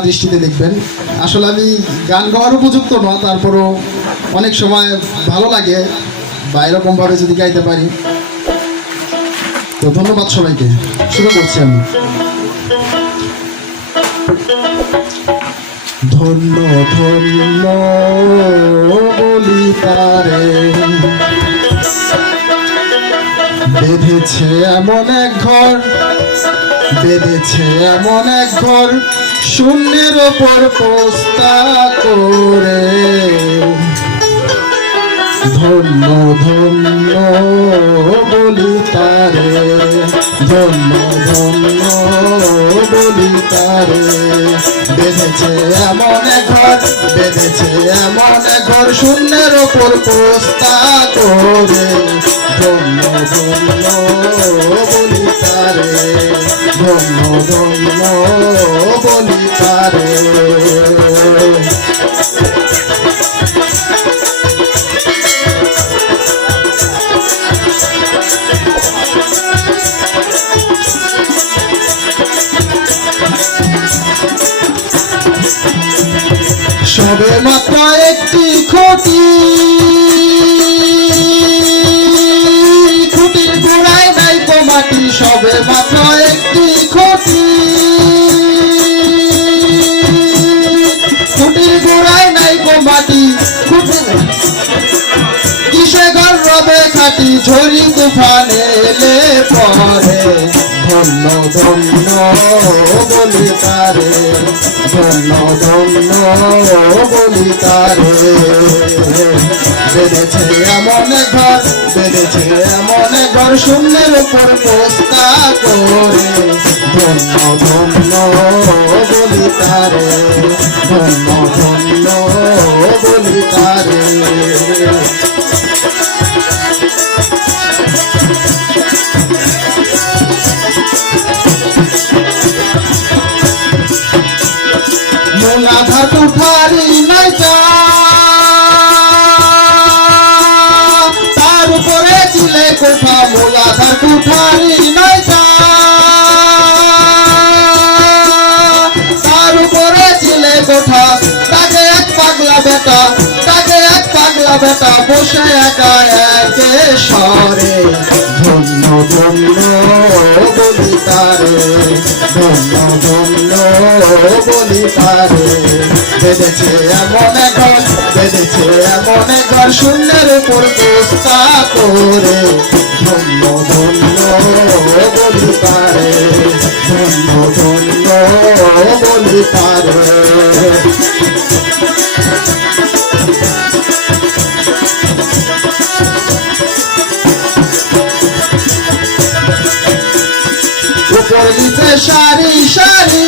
দৃষ্টিতে দেখবেন। আসলে আমি গান গাওয়ার উপযুক্ত না, তারপরও অনেক সময় ভালো লাগে বা এরকমভাবে যদি গাইতে পারি। তো ধন্যবাদ সবাইকে। শুরু করছি আমি। ধন্য ধন্য বলি তারে। বেঁধেছে এমন এক ঘর, বেঁধেছে এমন এক ঘর। শূন্যের ওপর পোস্তা করে। ধন্য ধন্য বলি তারে। ধন্য ধন্য বলি তারে বেঁধেছে এমন ঘর বেঁধেছে এমন ঘর শূন্যের ওপর পোস্তা করে ধন্য ধন্য বলি তারে ধন্য ধন্য বলি তারে সবে মাত্র একটি খুঁটি। খুঁটির গোড়ায় নাই মাটি সবে মাত্র একটি খুঁটি। ঝরি তুফানে এলে পরে। ধন্য ধন্য বলি তারে। ধন্য ধন্য বলি তারে। বেড়েছে এমন ঘর বেড়েছে এমন ঘর, শূন্যের উপর পোস্তা করে। ধন্য ধন্য বলি তারে। ধন্য ধন্য বলি তারে। কুঠারি নাই তার উপরে চিলে কোঠা মোলাধার কুঠারি নাই তার উপরে চিলে কোঠা, তাকে এক পাগলা বেটা, তাকে এক পাগলা বেটা বসে একা একে সরে। বলি তারে বেঁধেছে এমন ঘর বেঁধেছে এমন ঘর শূন্যের উপর পোস্তা করে ধন্য ধন্য বলি তারে ধন্য ধন্য বলি তারে উপর নিচে সারি সারে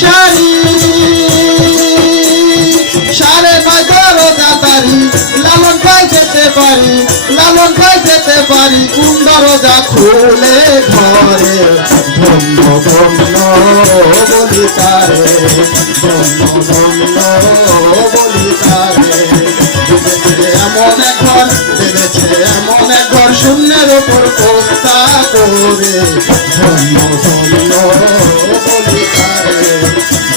সারি সারে নয় দরজা তারি লালন ভাই যেতে পারি, লালন ভাই যেতে পারি, কোন দরজা খুলে ঘরে? ধন্য ধন্য বলি তারে ধন্য ধন্য বলি তারে এক ঘর বেঁধেছে এমন এক ঘর, শূন্যের ওপর পোস্তা করে? ধন্য ধন্য বলি